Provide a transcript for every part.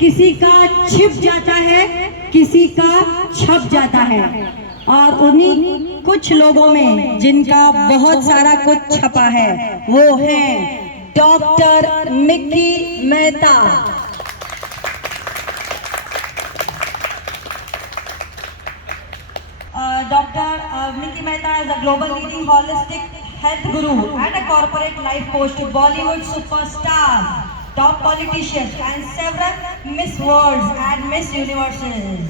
किसी का छिप जाता है, किसी का छप जाता है। और उन्हीं कुछ लोगों में जिनका बहुत सारा कुछ छपा है वो हैं doctor Mickey Mehta. Dr. Mickey Mehta is a global leading holistic health guru and a corporate life coach to Bollywood superstars, top politicians and several Miss Worlds and Miss Universes.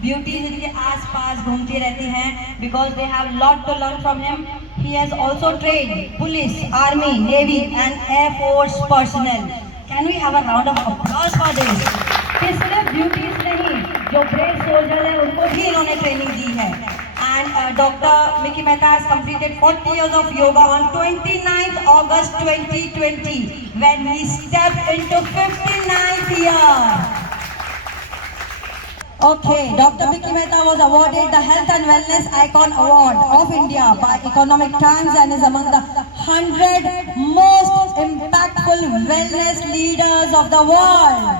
Beauty जिनके आस-पास घूमती रहती हैं because they have lot to learn from him. He has also trained police, army, navy and air force personnel. Can we have a round of applause for this? कि सिर्फ beauties नहीं, जो brave soldier है उनको भी इन्होंने training दी है। And doctor Mickey Mehta has completed 40 years of yoga on 29th August 2020 when he stepped into 59th year. Okay, Dr. Mickey Mehta was awarded the Health and Wellness Icon Award of India by Economic Times and is among the 100 most impactful wellness leaders of the world.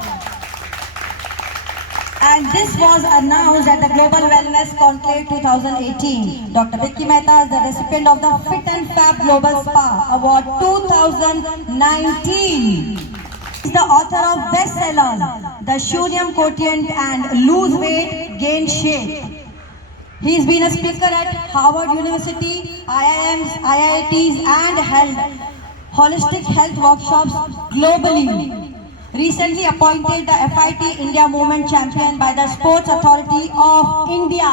And this was announced at the Global Wellness Conclave 2018. Dr. Mickey Mehta is the recipient of the Fit and Fab Global Spa Award 2019. He is the author of bestsellers The Shunyam Quotient and Lose Weight, Gain Shape. He has been a speaker at Harvard University, IIMs, IITs and held holistic health workshops globally. Recently appointed the FIT India Movement Champion by the Sports Authority of India.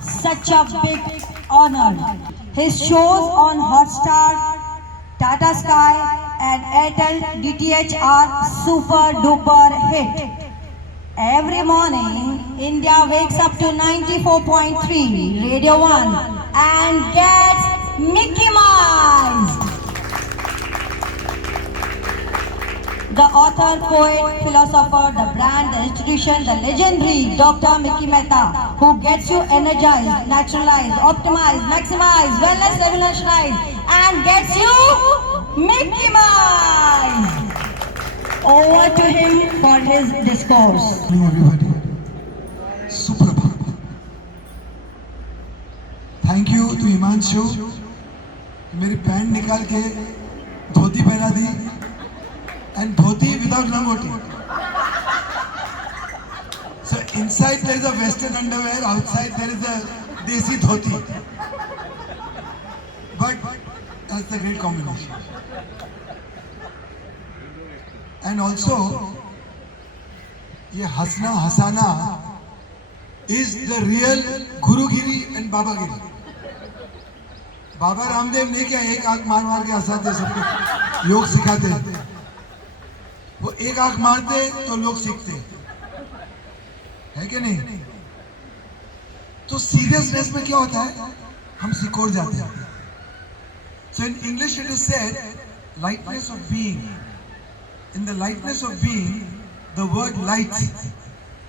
Such a big honor. His shows on Hotstar, Tata Sky and Airtel DTH are super duper hit. Every morning, India wakes up to 94.3 Radio 1 and gets Mickey Mouse. The author, poet, philosopher, the brand, the institution, the legendary Dr. Mickey Mehta, who gets you energized, naturalized, optimized, maximized, wellness revolutionized, and gets you Mickey Mouse. Over to him for his discourse. Good morning, everybody. Suprabhat. Thank you to Himanshu. मेरी pant निकाल के धोती पहना दी. And dhoti without langoti. So inside there is a western underwear, outside there is a desi dhoti. But that's the great combination. And also, ये हंसना हंसाना is the real Gurugiri and Babagiri. Baba Ramdev ने क्या एक आंख मार मार के हंसाते सबको योग सिखाते. वो एक आंख मारते तो लोग सीखते है कि नहीं. तो सीरियसनेस में क्या होता है, हम सिकोड़ जाते हैं. So in English it is said lightness of being. In the lightness of being, the word light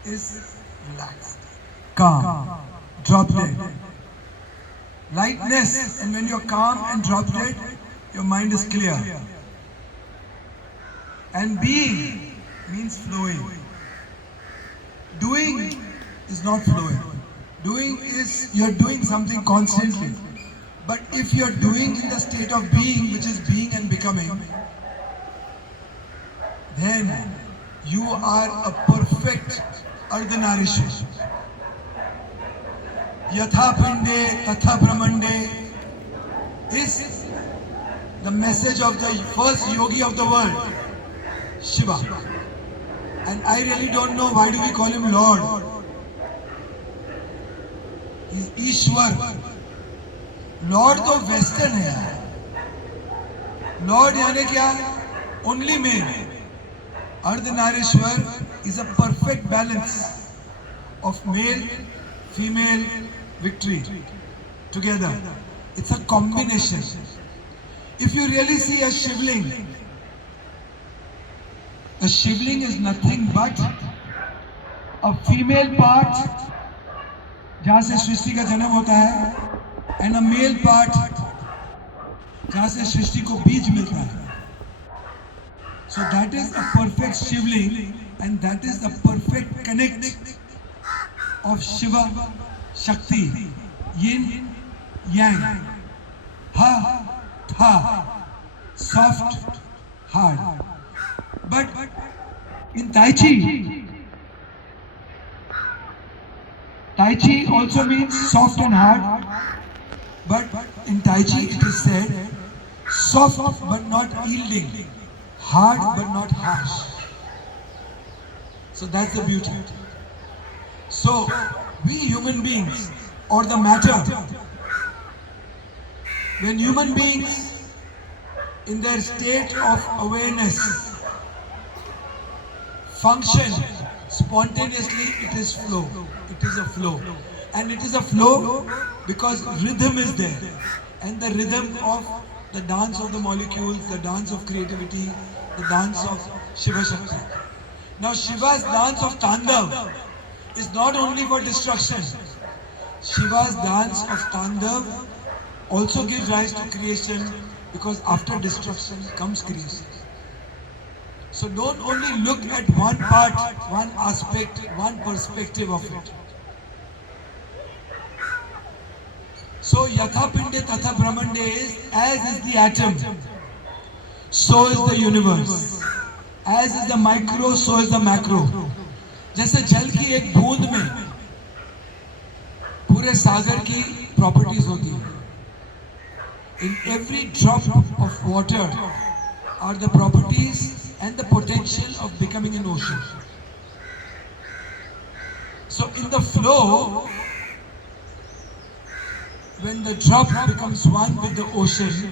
is relaxed, calm, drop dead. Lightness, and when you're calm and drop dead, your mind is clear. And being means flowing. Doing is not flowing. Doing is you're doing something constantly. But if you're doing in the state of being, which is being and becoming, then you are a perfect Ardhanarishya. Yatha Pinde Tatha Brahmande is the message of the first yogi of the world, Shiva. And I really don't know why do we call him Lord. He's Ishwar. Lord तो western है. Lord यानी क्या? Only man. Ardhanarishwar is a perfect balance of male, female, victory together. It's a combination. If you really see a shivling, the shivling is nothing but a female part जहाँ से सृष्टि का जन्म होता है and a male part जहाँ से सृष्टि को बीज मिलता है. So that is a perfect shivling and that is the perfect connect of Shiva Shakti, Yin Yang, Ha Tha, soft, hard. But in Tai Chi also means soft and hard. But in Tai Chi it is said, soft but not yielding, hard but not harsh. So that's the beauty. So we human beings, or the matter, when human beings in their state of awareness function spontaneously, it is flow. It is a flow. And it is a flow because rhythm is there. And the rhythm of the dance of the molecules, the dance of creativity, the dance of Shiva Shakti. Now Shiva's dance of Tandav is not only for destruction. Shiva's dance of Tandav also gives rise to creation, because after destruction comes creation. So don't only look at one part, one aspect, one perspective of it. So Yatha Pinde Tatha Brahmande is, as is the atom, so is the universe. As is the micro, so is the macro. जैसे जल की एक बूंद में पूरे सागर की properties होती है. In every drop of water are the properties and the potential of becoming an ocean. So in the flow, when the drop becomes one with the ocean,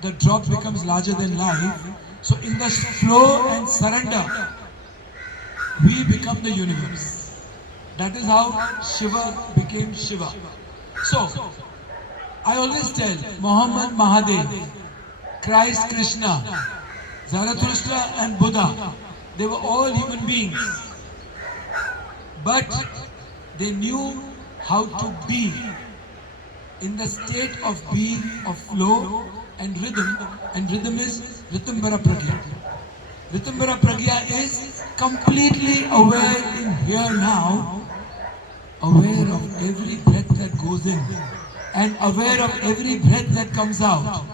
the drop becomes larger than life. So in the flow and surrender, we become the universe. That is how Shiva became Shiva. So, I always tell Muhammad Mahadev, Christ Krishna, Zarathustra and Buddha, they were all human beings. But they knew how to be in the state of being of flow and rhythm. And rhythm is Ritambara Pragya. Ritambara Pragya is completely aware in here now, aware of every breath that goes in and aware of every breath that comes out.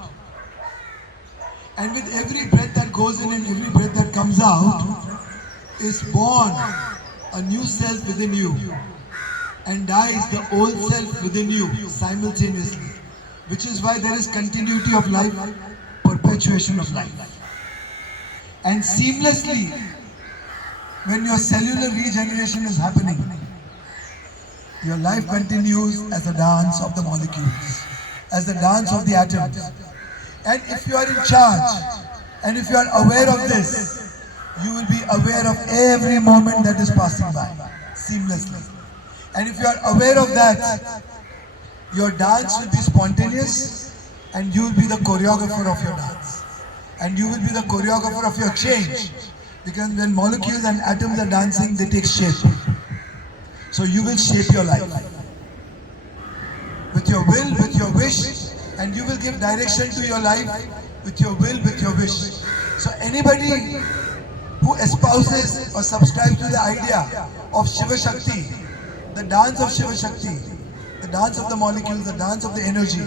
And with every breath that goes in and every breath that comes out is born a new self within you and dies the old self within you simultaneously, which is why there is continuity of life, perpetuation of life. And seamlessly, when your cellular regeneration is happening, your life continues as a dance of the molecules, as the dance of the atoms. And if you are in charge, and if you are aware of this, you will be aware of every moment that is passing by, seamlessly. And if you are aware of that, your dance will be spontaneous, and you will be the choreographer of your dance. And you will be the choreographer of your change. Because when molecules and atoms are dancing, they take shape. So you will shape your life. With your will, with your wish, and you will give direction to your life with your will, with your wish. So anybody who espouses or subscribes to the idea of Shiva Shakti, the dance of Shiva Shakti, the dance of the molecules, the dance of the energy,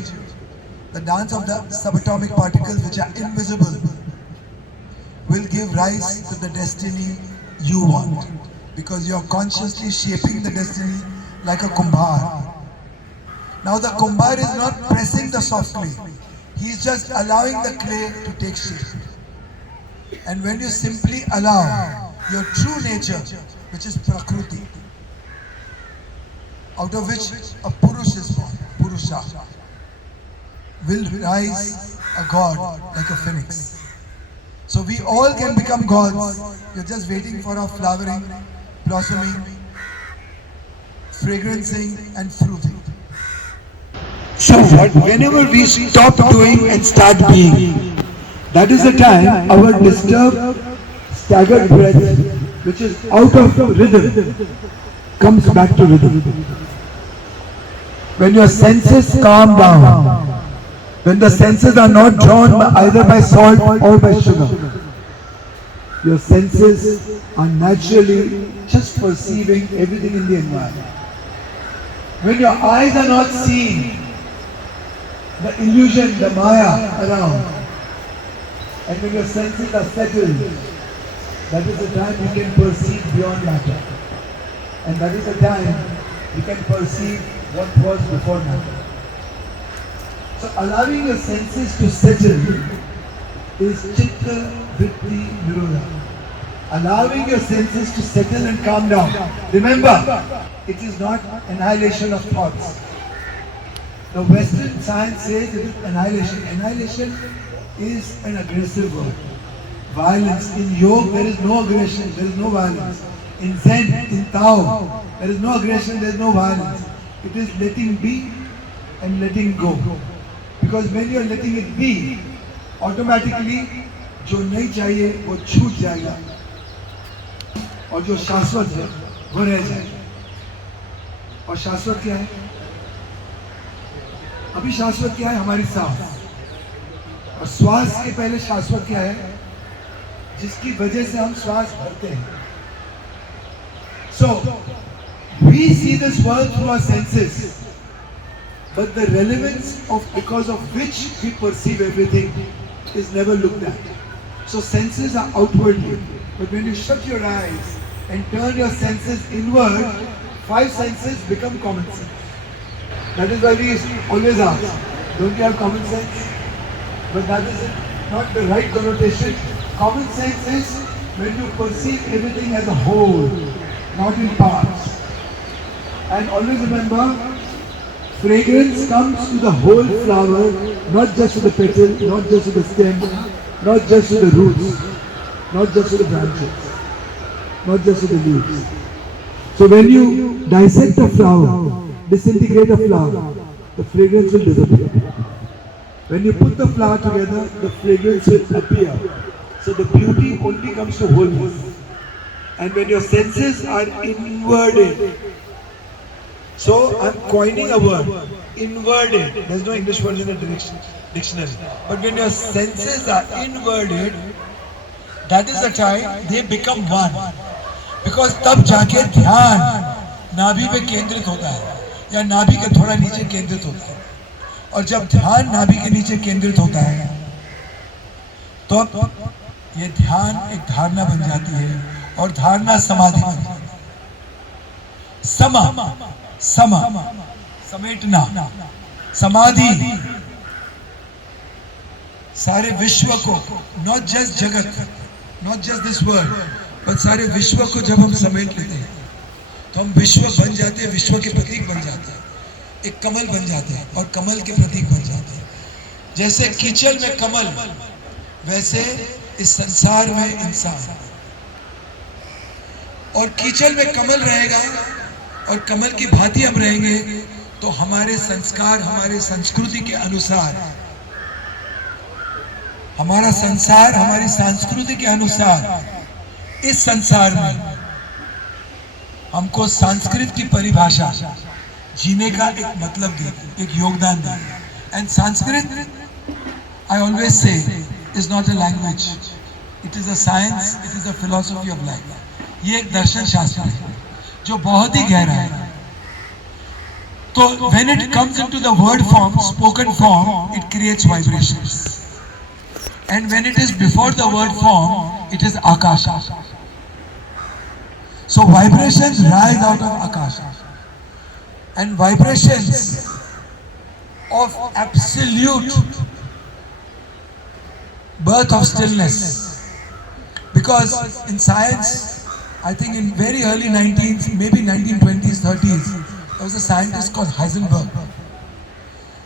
the dance of the subatomic particles which are invisible, will give rise to the destiny you want. Because you are consciously shaping the destiny like a kumbhar. Now the kumbhar is not pressing the soft clay. He is just allowing the clay to take shape. And when you simply allow your true nature, which is Prakriti, out of which a Purush is born, Purusha, will rise a god like a phoenix. So we all can become gods. You're just waiting for our flowering, blossoming, fragrancing and fruiting. So whenever we stop doing and start being, that is the time our disturbed, staggered breath, which is out of rhythm, comes back to rhythm. When your senses calm down, when the senses are not drawn either by salt or by sugar, Your senses are naturally just perceiving everything in the environment. When your eyes are not seeing the illusion, the maya around, and when your senses are settled, that is the time you can perceive beyond matter. And that is the time you can perceive what was before matter. So allowing your senses to settle is Chitta Vritti Nirodha. Allowing your senses to settle and calm down. Remember, it is not annihilation of thoughts. The Western science says it is annihilation. Annihilation is an aggressive word. Violence. In yoga, there is no aggression, there is no violence. In Zen, in Tao, there is no aggression, there is no violence. It is letting be and letting go. Because when you are letting it be, automatically जो नहीं चाहिए वो छूट जाएगा और जो शाश्वत है वो रह जाएगा. और शाश्वत क्या है? अभी शाश्वत क्या है? हमारी सांस. और श्वास के पहले शाश्वत क्या है? जिसकी वजह से हम श्वास भरते हैं. So we see this world through our senses, but the relevance of because of which we perceive everything is never looked at. So senses are outwardly, but when you shut your eyes and turn your senses inward, 5 senses become common sense. That is why we always ask, don't you have common sense? But that is not the right connotation. Common sense is when you perceive everything as a whole, not in parts. And always remember, fragrance comes to the whole flower, not just to the petal, not just to the stem, not just to the roots, not just to the branches, not just to the leaves. So when you dissect a flower, disintegrate a flower, the fragrance will disappear. When you put the flower together, the fragrance will appear. So the beauty only comes to wholeness. And when your senses are inwarded, so I'm coining a word, inwarded. There's no English word in the dictionary. But when your senses are inwarded, that is the time they become one. Because तब जाके ध्यान नाभि पे केंद्रित होता है या नाभि के थोड़ा नीचे केंद्रित होता है. और जब ध्यान नाभि के नीचे केंद्रित होता है तो ये ध्यान एक धारणा बन जाती है और धारणा समाधि बन जाती है. समा समेटना, समाधि सारे विश्व को, नॉट जस्ट जगत, नॉट जस्ट दिस वर्ल्ड, पर सारे विश्व को जब हम समेट लेते हैं तो हम विश्व बन जाते हैं, विश्व के प्रतीक बन जाते हैं, एक कमल बन जाते हैं और कमल के प्रतीक बन जाते हैं. जैसे कीचड़ में कमल, वैसे इस संसार में इंसान. और कीचड़ में कमल रहेगा और कमल की भांति हम रहेंगे तो हमारे संस्कार, हमारे संस्कृति के अनुसार, हमारा संसार हमारी संस्कृति के अनुसार इस संसार में हमको संस्कृत की परिभाषा जीने का एक मतलब दे, एक योगदान दे. And Sanskrit, I always say, is not a language, it is a science, it is a philosophy of life. ये एक दर्शन शास्त्र है जो बहुत ही गहरा है. तो when it comes into the word form, spoken form, it creates vibrations. And when it is before the word form, it is akasha. So vibrations rise out of akasha. And vibrations of absolute birth of stillness. Because in science, I think in very early 19th, maybe 1920s, 30s, there was a scientist called Heisenberg.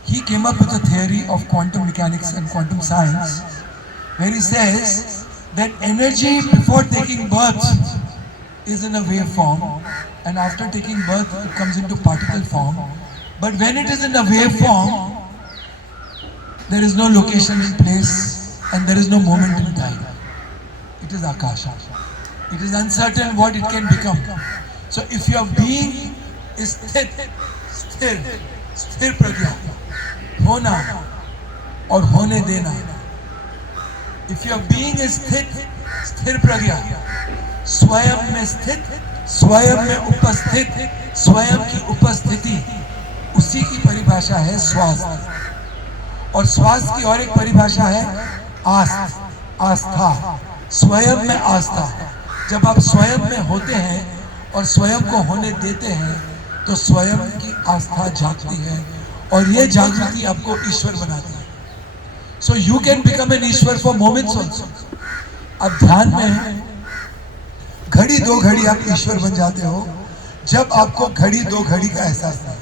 He came up with a theory of quantum mechanics and quantum science, where he says that energy before taking birth is in a wave form, and after taking birth it comes into particle form. But when it is in a wave form, there is no location in place and there is no moment in time. It is akasha. It is uncertain what it can become. So if your being is स्थिर प्रज्ञा, होना और होने देना, If your being is स्थिर प्रज्ञा, स्वयं में स्थित, स्वयं में उपस्थित, स्वयं की उपस्थिति, उसी की परिभाषा है स्वास्थ्य। और स्वास्थ्य की और एक परिभाषा है आस्था, स्वयं में आस्था। जब आप स्वयं में होते हैं और स्वयं को होने देते हैं तो स्वयं की आस्था जागती है और ये जागृति आपको ईश्वर बनाती है। So you can become an Ishwar for moments also. अब ध्यान में घड़ी दो घड़ी आप ईश्वर बन जाते हो जब आपको घड़ी दो घड़ी का एहसास नहीं।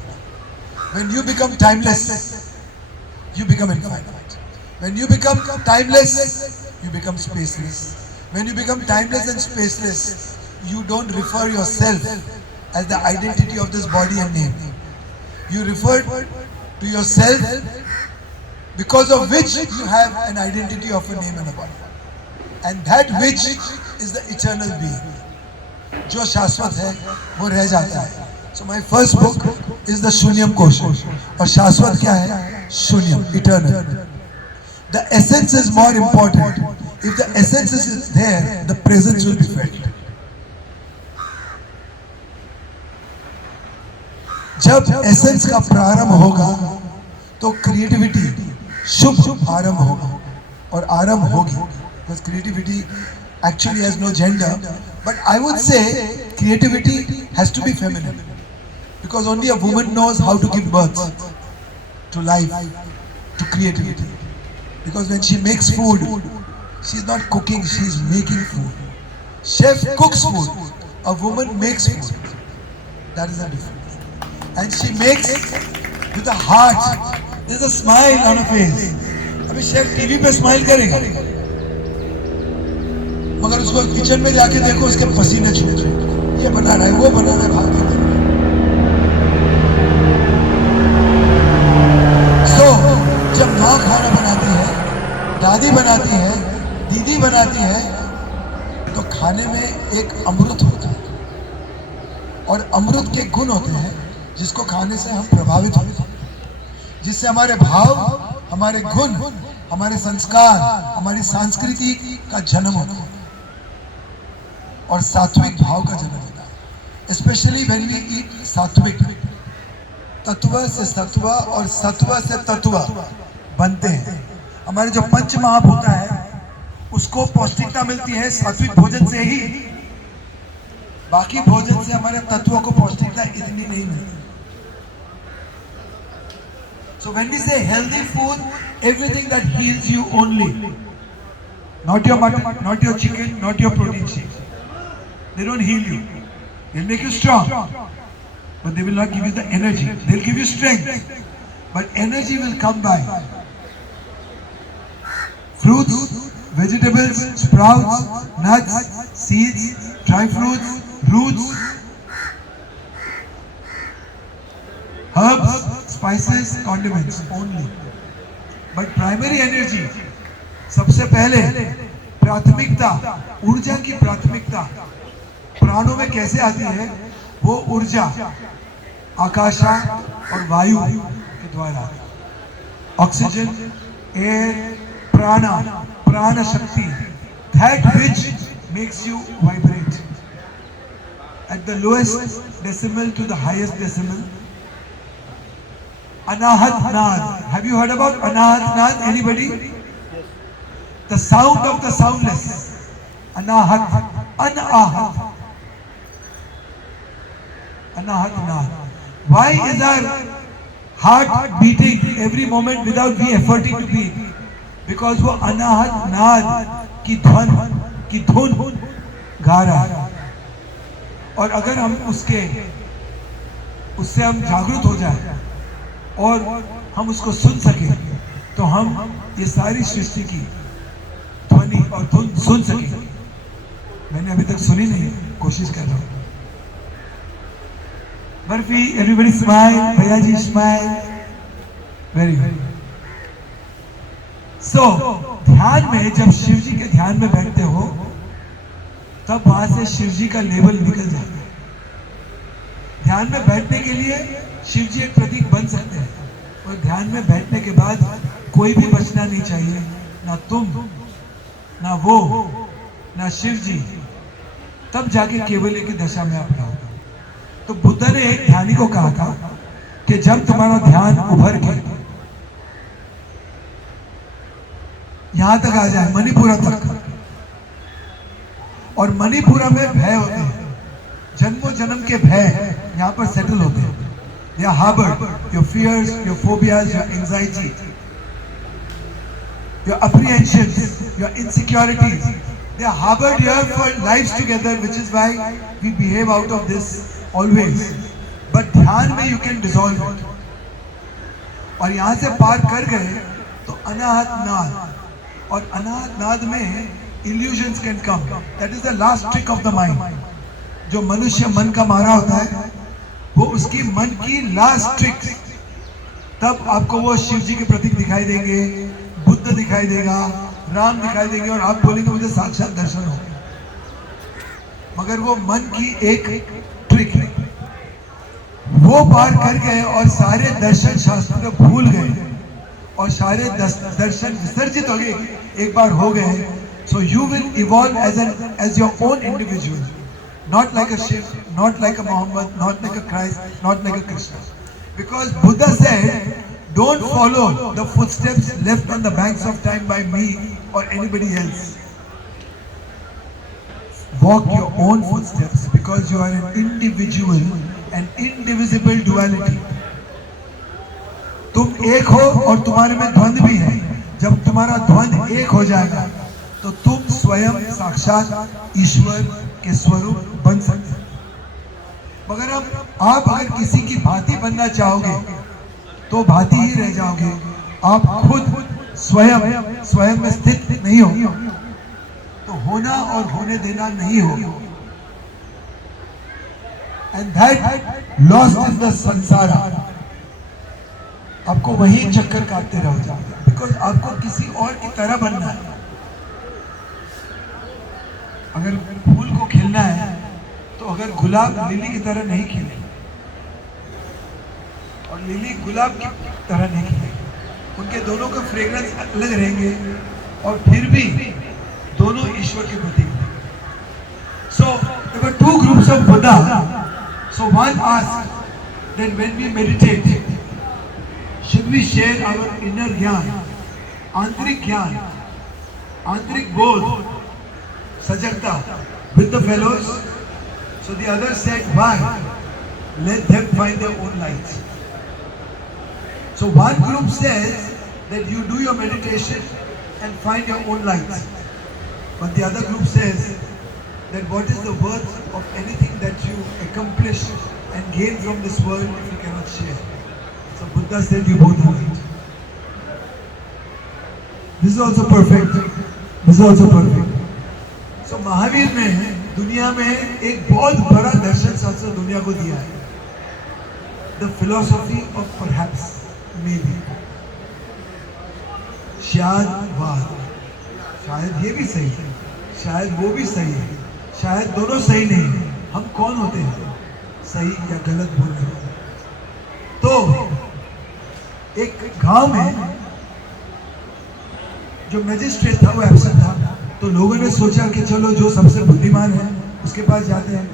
When you become timeless, you become infinite. When you become timeless, you become spaceless. When you become timeless and spaceless, you don't refer yourself as the identity of this body and name. You refer to yourself because of which you have an identity of a name and a body. And that which is the eternal being. जो शाश्वत है वो रह जाता है। So my first book is the Shunyam Kosha. और शाश्वत क्या है? शून्यम, eternal. The essence is more important. If the essence is there, the presence will be felt. जब essence का प्रारंभ होगा तो creativity शुभ आरंभ होगा और आरंभ होगी। Because creativity actually has no gender, but I would say creativity has to be feminine. Because only a woman knows how to give birth to life, to creativity. Because when she makes food, she's not cooking, she's making food. Chef cooks food, a woman makes food. That is the difference. And she makes with a heart. There's a smile on her face. अभी chef TV पे smile करेगा, मगर उसको kitchen में जाके देखो उसके पसीने छूट रहे, ये बना रहा है, वो बना रहा है, भाग के। जब माँ खाना बनाती है, दादी बनाती है, दीदी बनाती है, तो खाने में एक अमृत होता है और अमृत के गुण होते हैं जिसको खाने से हम प्रभावित होते हैं, जिससे हमारे भाव, हमारे गुण, हमारे संस्कार, हमारी संस्कृति का जन्म होता है और सात्विक भाव का जन्म होता है। स्पेशली व्हेन वी ईट सात्विक, तत्व से सत्व और सत्व से तत्व बनते हैं। हमारे जो पंच महाभूत है उसको पौष्टिकता मिलती है सात्विक भोजन से ही, बाकी भोजन से हमारे तत्वों को पौष्टिकता इतनी नहीं मिलती। So when we say healthy food, everything that heals you only, not your mutton, not your chicken, not your protein shake. They don't heal you. They'll make you strong, but they will not give you the energy. They'll give you strength, but energy will come by fruits, vegetables, sprouts, nuts, seeds, dry fruits, roots, herbs, spices, condiments only. But primary energy, सबसे पहले प्राथमिकता, ऊर्जा की प्राथमिकता प्राणों में कैसे आती है? वो ऊर्जा आकाश और वायु के द्वारा, ऑक्सीजन, एयर, प्राणा, प्राण शक्ति, that which makes you vibrate at the lowest decimal to the highest decimal. Anahat Naad. Have you heard about Anahat Naad? Anybody? The sound of the soundless. Anahat. Anahat. Anahat Naad. Why is our heart beating every moment without we efforting to beat? Because वो अनाहत नाद की धुन गा रहा है, और अगर हम उससे हम जागरूक हो जाए और हम उसको सुन सके तो हम ये सारी सृष्टि की ध्वनि और धुन सुन सके। मैंने अभी तक सुनी नहीं, कोशिश कर रहा हूँ। बर्फी, एवरीबडी स्माइल, भैया जी स्माइल, वेरी गुड। सो ध्यान में जब शिव जी के ध्यान में बैठते हो तब वहां से शिव जी का लेवल निकल जाता है। ध्यान में बैठने के लिए शिव जी एक प्रतीक बन सकते हैं, और ध्यान में बैठने के बाद कोई भी बचना नहीं चाहिए, ना तुम, ना वो ना शिव जी, तब जाके केवल्य की दशा में आप रहोगे। तो बुद्ध ने एक ध्यानी को कहा था कि जब तुम्हारा ध्यान उभर के यहां तक आ जाए, मणिपुरा तक, और मणिपुरा में भय होते हैं, जन्मों जन्म के भय यहां पर सेटल होते हैं। They are harbored, your fears, your phobias, your anxiety, your apprehensions, your insecurities. They are harbored here for lives together, which is why we behave out of this always. But ध्यान में you can dissolve it. और यहाँ से पार कर गए तो अनाहत नाद, और अनाहत नाद में illusions can come. That is the last trick of the mind. जो मनुष्य मन का मारा होता है, वो उसकी मन की लास्ट ट्रिक। तब आपको वो शिव जी के प्रतीक दिखाई देंगे, बुद्ध दिखाई देगा, राम दिखाई देंगे, और आप बोलेंगे मुझे साक्षात दर्शन हो। मगर वो मन की एक ट्रिक है, वो पार कर गए और सारे दर्शन शास्त्र को भूल गए और सारे दर्शन विसर्जित हो गए, एक बार हो गए। So you will evolve as your own individual, not like a Shiv, not like a Muhammad, not like a Christ, not like a Krishna. Because Buddha said, don't follow the footsteps left on the banks of time by me or anybody else. Walk your own footsteps because you are an individual, an indivisible duality. तुम एक हो और तुम्हारे में द्वंद्व भी है। जब तुम्हारा द्वंद्व एक हो जाएगा तो तुम स्वयं साक्षात ईश्वर के स्वरूप बन सकते हैं। मगर आप अगर किसी की भांति बनना चाहोगे तो भांति ही रह जाओगे, आप खुद स्वयं में स्थित नहीं हो, तो होना और होने देना नहीं हो। And that lost in the संसार, आपको वही चक्कर काटते रह जाओगे, बिकॉज आपको किसी और की तरह बनना है। अगर फूल को खिलना है तो अगर गुलाब लिली की तरह नहीं खिले और लिली गुलाब की तरह नहीं खिले, उनके दोनों का फ्रेग्रेंस अलग रहेंगे और फिर भी दोनों ईश्वर के प्रतीक हैं। So there were two groups of Buddha. So one asked that when we meditate, should we share our inner ज्ञान, आंतरिक ज्ञान, आंतरिक बोध, सजगता with the fellows? So the other said, why? Let them find their own light. So one group says that you do your meditation and find your own light. But the other group says that what is the worth of anything that you accomplish and gain from this world if you cannot share? So Buddha said you both are right. This is also perfect. This is also perfect. So Mahavir ने दुनिया में एक बहुत बड़ा दर्शन शास्त्र दुनिया को दिया है, the philosophy of perhaps, may be, शायद ये भी सही है, शायद वो भी सही है, शायद दोनों सही नहीं है। हम कौन होते हैं सही या गलत बोलने वाले? तो एक गांव में जो मैजिस्ट्रेट था वो एब्सेंट था, तो लोगों ने सोचा कि चलो जो सबसे बुद्धिमान है उसके पास जाते हैं।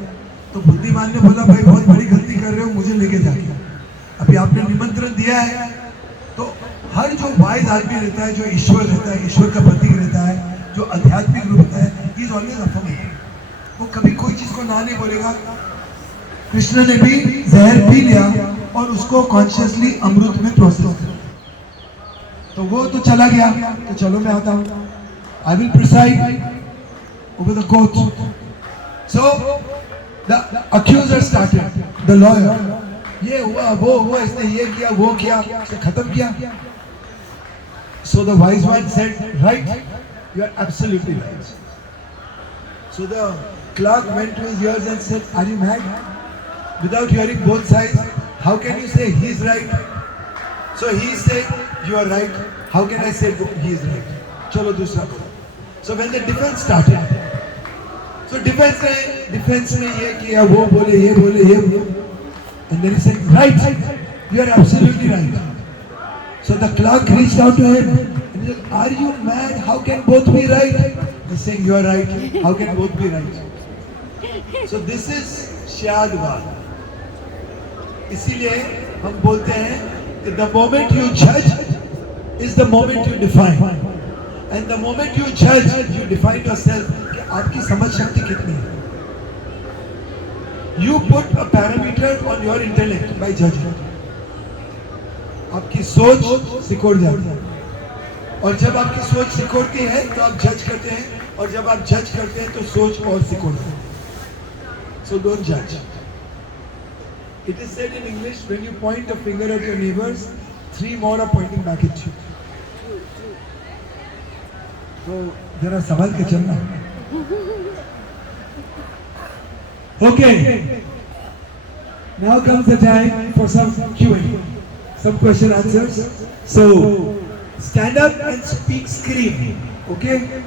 तो बुद्धिमान ने बोला, भाई बहुत बड़ी गलती कर रहे हो, मुझे लेके जाके, अभी आपने निमंत्रण दिया है। तो हर जो वाइज आदमी रहता है, जो ईश्वर रहता है, ईश्वर का प्रतीक रहता है, जो आध्यात्मिक रूप रहता है, ही इज ऑलवेज अफर्मेटिव, वो कभी कोई चीज को ना नहीं बोलेगा। कृष्ण ने भी जहर पी लिया और उसको कॉन्शियसली अमृत में प्रोसेस किया, तो वो तो चला गया, तो चलो मैं आता हूँ, I will preside over the court. So the accuser started, the lawyer. ये हुआ, वो हुआ, इसने ये किया, वो किया, उसने खत्म किया। So the wise one said, right, you are absolutely right. So the clerk went to his ears and said, are you mad? Without hearing both sides, how can you say he is right? So he said, you are right. How can I say he is right? चलो दूसरा करो। So when the defense started, so defense ने ये किया, वो बोले, ये बोले, ये बोले, and then he said, right, you are absolutely right. So the clerk reached out to him and he said, are you mad? How can both be right? They're saying you are right. How can both be right? So this is Shaadwad. इसीलिए हम बोलते हैं कि the moment you judge is the moment you define. And the moment you judge, you define yourself कि आपकी समझ शक्ति कितनी है. You put a parameter on your intellect by judging. आपकी सोच सिकुड़ जाती है. और जब आपकी सोच सिकुड़ती है तो आप जज करते हैं, और जब आप जज करते हैं तो सोच और सिकुड़ती है. So don't judge. It is said in English, when you point a finger at your neighbors, 3 more are pointing back at you. So जरा संभाल के चलना. Okay. Now comes the time for some Q&A, some question answers. So stand up and speak, scream. Okay?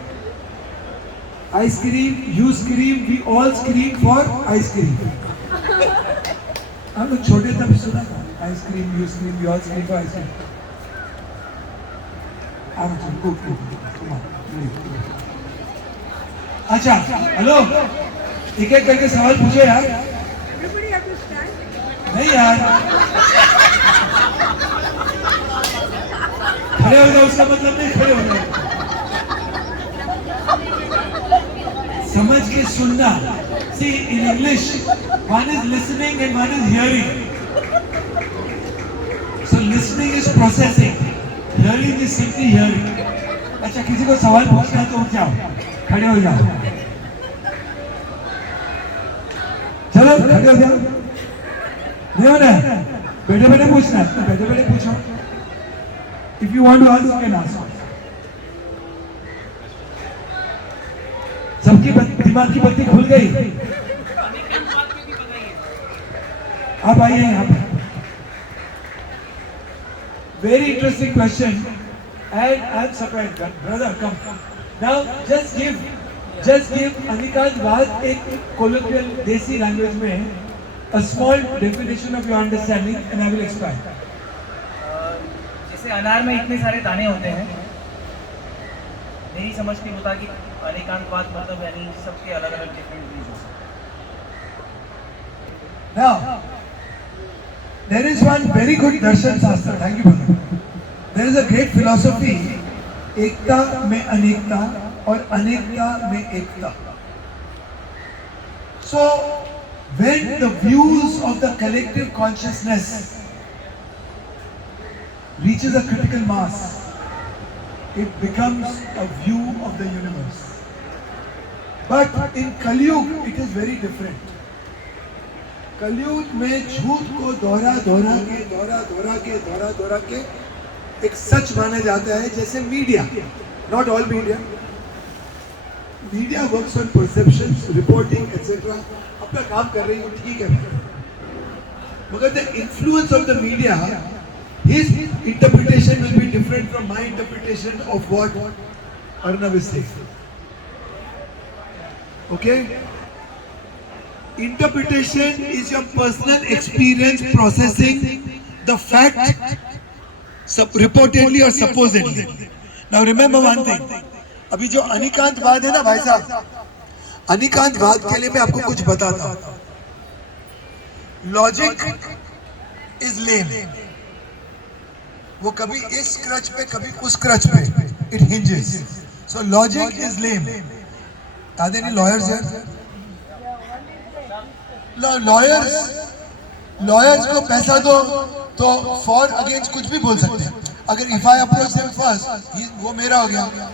I scream, you scream, we all scream for ice cream. हम लोग छोटे तब सुना था. Ice cream, you scream, we all scream for ice cream. Go. Come on. अच्छा, hello. एक एक करके सवाल पूछो यार. नहीं यार. खड़े हो जाओ उसका मतलब नहीं खड़े हो जाओ. समझ के सुनना. See, in English, one is listening and one is hearing. So listening is processing. Hearing is simply hearing. अच्छा, किसी को सवाल पूछना है तो उठ जाओ, खड़े हो जाओ. चलो खड़े हो जाओ. नहीं हो ना? बैठे बैठे पूछना है तो बैठे बैठे पूछो. If you want to ask, you can ask. सबकी दिमाग की बत्ती खुल गई. आप आइए यहाँ पे. Very interesting question, and I'm surprised. Brother, come. Now, just give Anikant Vad एक colloquial desi language में a small definition of your understanding, and I will explain. जैसे अनार में इतने सारे दाने होते हैं, मेरी समझ नहीं होता कि अनेकांतवाद मतलब यानी सबके अलग अलग different reasons. Now, there is one very good darshan shastra. Thank you, brother. There is a great philosophy, एकता में अनेकता और अनेकता में एकता. So, when the views of the collective consciousness reaches a critical mass, it becomes a view of the universe. But in Kali Yuga, it is very different. Kali Yuga में झूठ को दोहरा के एक सच माना जाता है. जैसे media, not all media works on perceptions, reporting, etc. अपना काम कर रही है, ठीक है, मगर the influence of the media, his interpretation will be different from my interpretation of what Arnav is saying. Okay? Interpretation is your personal experience processing the fact reportedly or supposedly. Now remember one thing. अभी जो अनिकांतवाद है ना भाई साहब, अनिकांतवाद के लिए मैं आपको कुछ बताता हूँ. Logic is lame. वो कभी इस क्रच पे कभी उस क्रच पे. It hinges. So logic is lame. Are there any lawyers here? Lawyers को पैसा दो तो फॉर अगेंस्ट कुछ भी बोल सकते हैं. अगर if I approach them first, वो मेरा हो गया.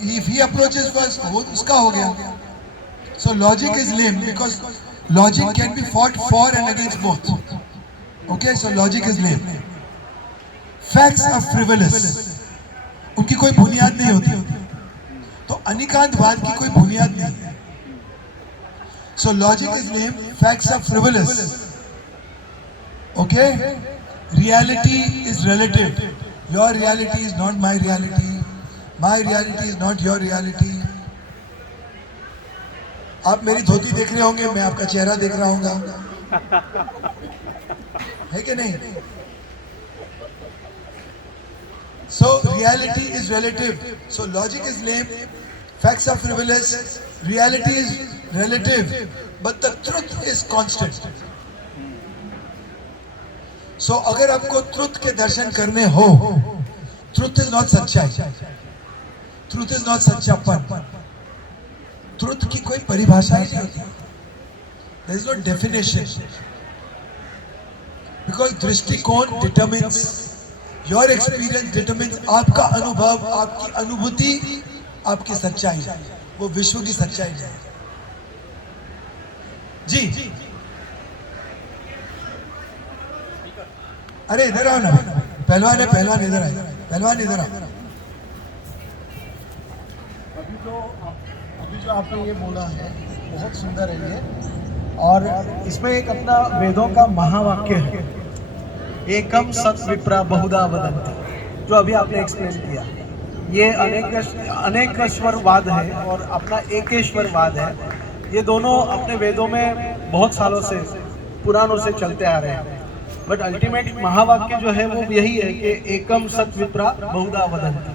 इफ ही अप्रोचेस फर्स्ट, वो उसका हो गया. So logic is lame because logic can be fought for and against both. Okay, so logic is lame. Facts are frivolous. उनकी कोई बुनियाद नहीं होती. तो अनिकांतवाद की कोई बुनियाद नहीं है. So logic is lame, facts are frivolous. Okay? Reality is relative. Your reality is not my reality. My reality is not your reality. आप मेरी धोती देख रहे होंगे, मैं आपका चेहरा देख रहा हूँगा. है कि नहीं? So reality is relative. So logic is lame, facts are frivolous, reality is relative, but the truth is constant. So अगर आपको truth के दर्शन करने हो, truth is not सच्चाई, truth is not सच्चापन, truth की कोई परिभाषा ही नहीं होती. There is no definition. Because दृष्टिकोण determines, your experience determines आपका अनुभव, आपकी अनुभूति, आपकी सच्चाई, वो विश्व की सच्चाई है. जी अरे इधर आओ ना, पहलवान है, पहलवान इधर आए, पहलवान इधर आओ. अभी जो आपने ये बोला है बहुत सुंदर है ये, और इसमें एक अपना वेदों का महावाक्य है, एकम सत विप्रा बहुधा वदन्ति, जो अभी आपने एक्सप्लेन किया. ये अनेकेश्वरवाद है और अपना एकेश्वरवाद है. ये दोनों अपने वेदों में बहुत सालों से, पुराणों से चलते आ रहे हैं. बट अल्टीमेट महावाक्य जो है वो यही है कि एकम सत विप्रा बहुधा वदन्ति.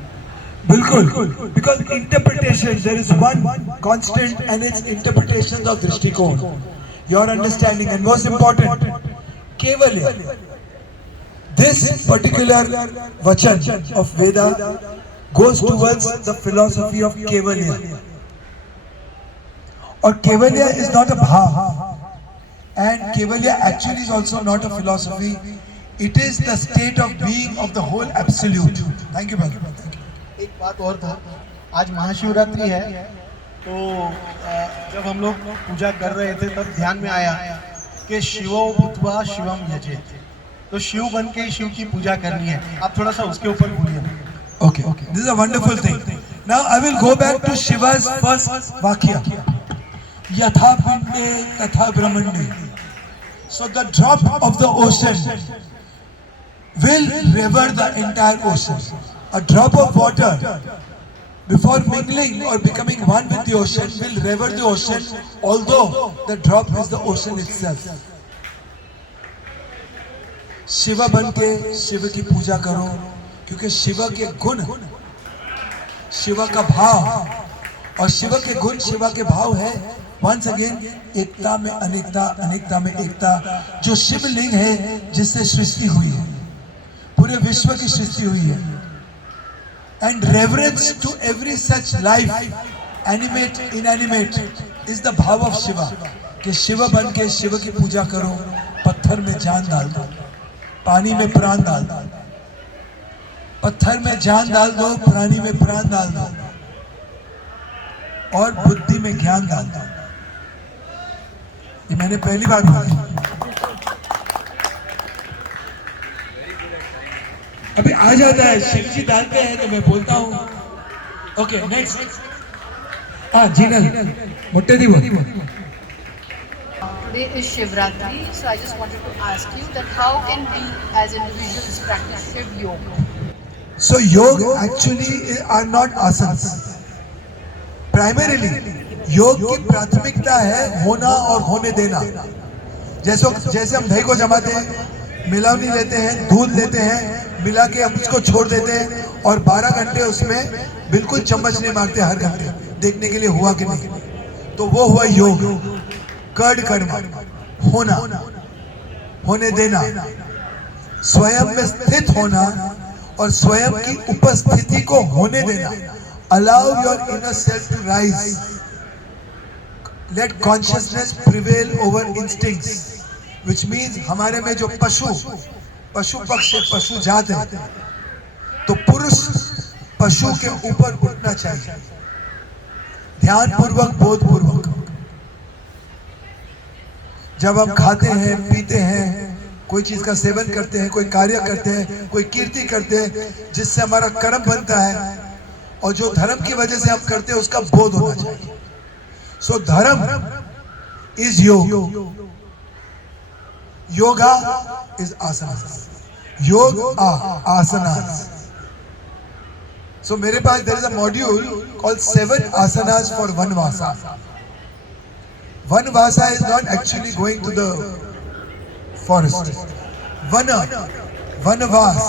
बिल्कुल, because interpretation, there is one constant and it's interpretation of दृष्टिकोण, your understanding, and most important, Kewalya. This particular vachan of Veda goes towards the philosophy of kevalya. Or kevalya is not a bhav, and kevalya actually is also not a philosophy. It is the state of being of the whole absolute. Thank you, Bhai. एक बात और था, आज महाशिवरात्रि है, तो जब हम लोग पूजा कर रहे थे तब ध्यान में आया कि शिवो भूत्वा शिवम यजेत, तो शिव बन के शिव की पूजा करनी है. आप थोड़ा सा उसके ऊपर बोलिए. Okay, this is a wonderful thing. Now I will go back to Shiva's first vakya. Yatha pinde tatha brahmande. So the drop of the ocean will revere the entire ocean. A drop of water, before mingling or becoming one with the ocean, will revere the ocean, although the drop is the ocean itself. Shiva बन के शिव की पूजा करो, क्योंकि शिवा के गुण, शिवा का भाव, और शिवा के गुण, शिवा के भाव है वंस अगेन एकता में अनेकता, अनेकता में एकता. जो शिवलिंग है जिससे सृष्टि हुई है, पूरे विश्व की सृष्टि हुई है. And reverence to every such life, animate, inanimate, is the भाव of Shiva. कि शिव बन के शिव की पूजा करो, पत्थर में जान डाल दो, पानी में प्राण डाल दो, पत्थर में जान डाल दो, प्राणी में प्राण डाल दो, और बुद्धि में ज्ञान डाल दो. ये मैंने पहली बार बोली. अभी आ जाता है, शिव जी डालते हैं तो मैं बोलता हूँ. Okay, next. हाँ जीनल, मोटे दी बोल. Today is Shivratri, so I just wanted to ask you that how can we as individuals practice Shiv Yoga? So yoga actually are not asanas. Primarily, योग की प्राथमिकता है होना और होने देना. जैसे हम दही को जमाते हैं, मिलावनी लेते हैं, दूध लेते हैं, मिला के हम उसको छोड़ देते हैं, और 12 घंटे उसमें बिल्कुल चम्मच नहीं मारते हर घंटे, देखने के लिए हुआ कि नहीं. तो वो हुआ योग. कर्ड करना, होना, होने देना, स्वयं में स्थित होना और स्वयं की उपस्थिति को होने देना. Allow your inner self to rise. Let consciousness prevail over instincts, which means हमारे में जो पशु पक्ष से पशु जात है, तो पुरुष पशु के ऊपर उठना चाहिए, ध्यान पूर्वक, बोध पूर्वक. जब हम खाते हैं, पीते हैं, कोई चीज का सेवन करते हैं, कोई कार्य करते हैं, कोई कीर्ति करते हैं, जिससे हमारा कर्म बनता है, और जो धर्म की वजह से हम करते हैं उसका बोध होना चाहिए. सो धर्म इज योग, योगा इज आसना, योग आसना. सो मेरे पास there is a module called 7 asanas for Vanvasa. Vanvasa is not actually going to the forest. Vanvas.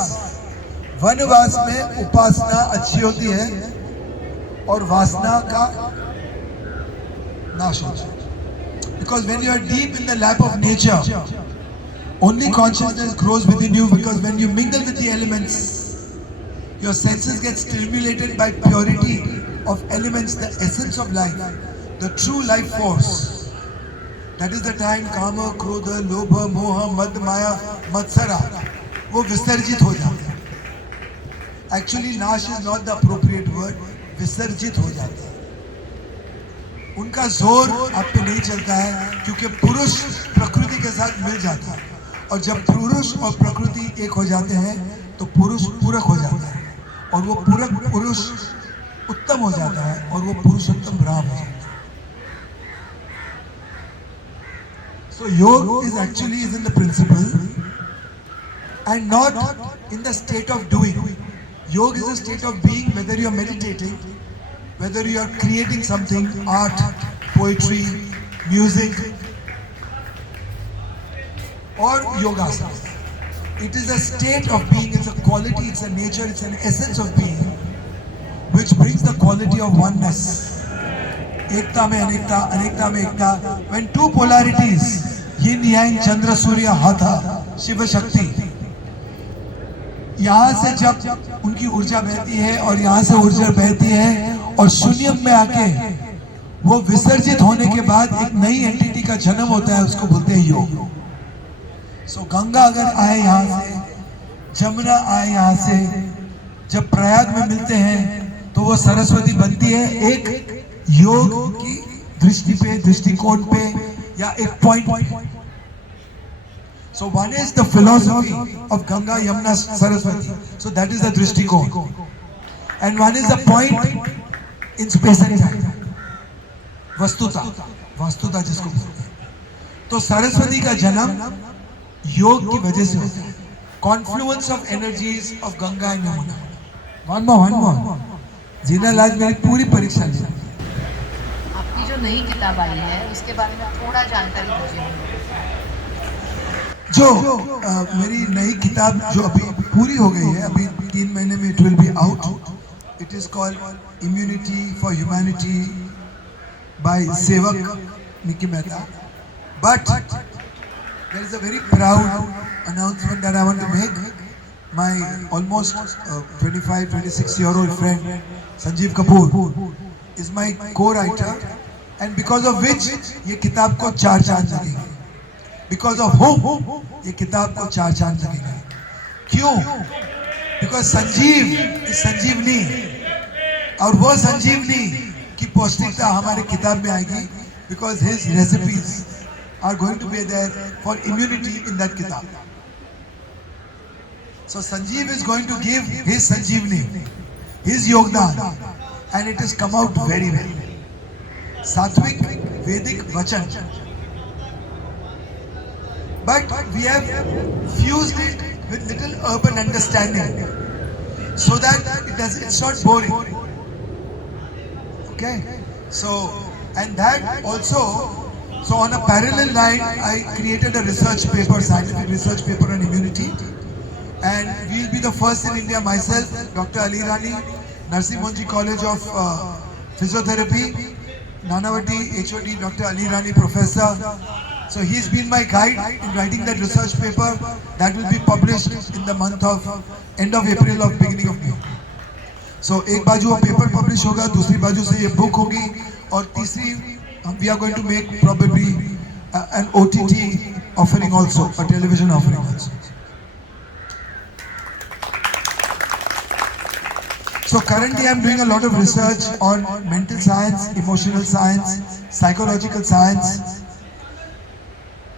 वनवास में उपासना अच्छी होती है और वासना का नाश होता है. Because when you are deep in the lap of nature, only consciousness grows within you, because when you mingle with the elements, your senses get stimulated by purity of elements, the essence of life, the true life force. That is the time kama, krodha, lobha, moha, mad, maya, matsara वो विसर्जित हो जाते हैं. Actually नाश is not the appropriate word. विसर्जित हो जाते हैं. उनका जोर आप पे नहीं चलता है, क्योंकि पुरुष प्रकृति के साथ मिल जाता है, और जब पुरुष और प्रकृति एक हो जाते हैं तो पुरुष पूरक हो जाता है, और वो पूरक पुरुष उत्तम हो जाता है, और वो पुरुषोत्तम राम हो जाता है. So yoga is actually in the principle and not in the state of doing. Yoga is a state of being, whether you are meditating, whether you are creating something, art, poetry, music, or yogasana. It is a state of being, it's a quality, it's a nature, it's an essence of being, which brings the quality of oneness. Ekta mein anekta, anekta mein ekta. When two polarities, yin yang, Chandra Surya, Hatha, Shiva Shakti, यहाँ से जब उनकी ऊर्जा बहती है और यहाँ से ऊर्जा बहती है और शून्य में आके वो विसर्जित होने के बाद एक नई एंटिटी का जन्म होता है, उसको बोलते हैं योग. सो गंगा अगर आए यहाँ से, जमुना आए यहाँ से, जब प्रयाग में मिलते हैं तो वो सरस्वती बनती है एक योग की दृष्टि पे, दृष्टिकोण पे, या एक point. So one is the philosophy of Ganga, Yamuna, Saraswati. So that is the Drishtikon. And one is the point in space and time. Vastuta. Vastuta जिसको बोलते हैं. तो सरस्वती का जन्म योग की वजह से होता है. Confluence of energies of Ganga and Yamuna. One more. जीना लाज मेरी पूरी परीक्षा ली. आपकी जो नई किताब आई है उसके बारे में थोड़ा जानकारी दीजिए. जो मेरी नई किताब जो अभी पूरी हो गई है, अभी 3 महीने में it will be out. It is called immunity for humanity by Sevak Nikki Mehta. But there is a very proud announcement that I want to make. My almost 25-26-year-old friend Sanjeev Kapoor is my co-writer, and because of which ये किताब को 4 चांद लगेंगे. Because of whom ये किताब को 4 चांद लगेंगे. क्यों? Because संजीव is संजीवनी, और वो संजीवनी की पौष्टिकता हमारे किताब में आएगी. Because his recipes are going to be there for immunity in that kitab. So Sanjeev is going to give his Sanjeevni, his Yogdan, and it has come out very well. Satvik Vedic Vachan. But we have fused it with little urban understanding, so that it's not boring. Okay? So, and that also, so on a parallel line, I created a research paper, scientific research paper on immunity. And we'll be the first in India, myself, Dr. Ali Rani, Narsi Monji College of Physiotherapy, Nanavati, HOD, Dr. Ali Rani, Professor. So he's been my guide in writing that research paper that will be published in the month of, end of April or beginning of May. So एक बाजू वो paper publish होगा, दूसरी बाजू से ये book होगी, और तीसरी we are going to make probably an OTT offering also, a television offering also. So currently I'm doing a lot of research on mental science, emotional science, psychological science.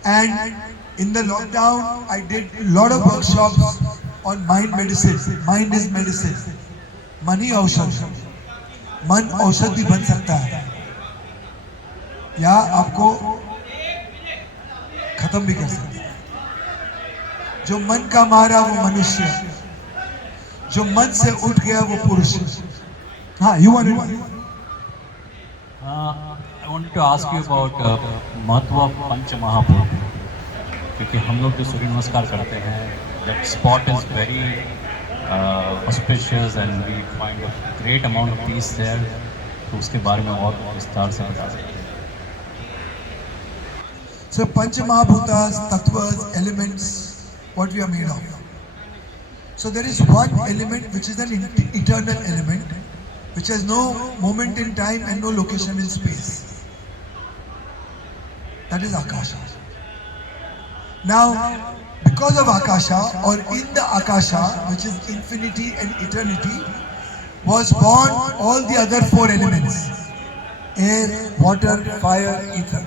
And in the lockdown, I did a lot of workshops on mind medicine. Mind is medicine. Mani औषध. मन औषध भी बन सकता है, या आपको खत्म भी कर सकता है. जो मन का मारा वो मनुष्य, जो मन से उठ गया वो पुरुष. हाँ, you want to? I wanted to ask you about महत्व of पंच महाभूत, क्योंकि हम लोग जो सूर्य नमस्कार करते हैं, that spot is very auspicious and we find a great amount of peace there. तो उसके बारे में और विस्तार से बता सकते हैं. So Panch Mahabhutas, Tattvas, elements, what we are made of. So there is one element which is an eternal element, which has no moment in time and no location in space. That is Akasha. Now, because of Akasha, or in the Akasha, which is infinity and eternity, was born all the other four elements: air, water, fire, ether.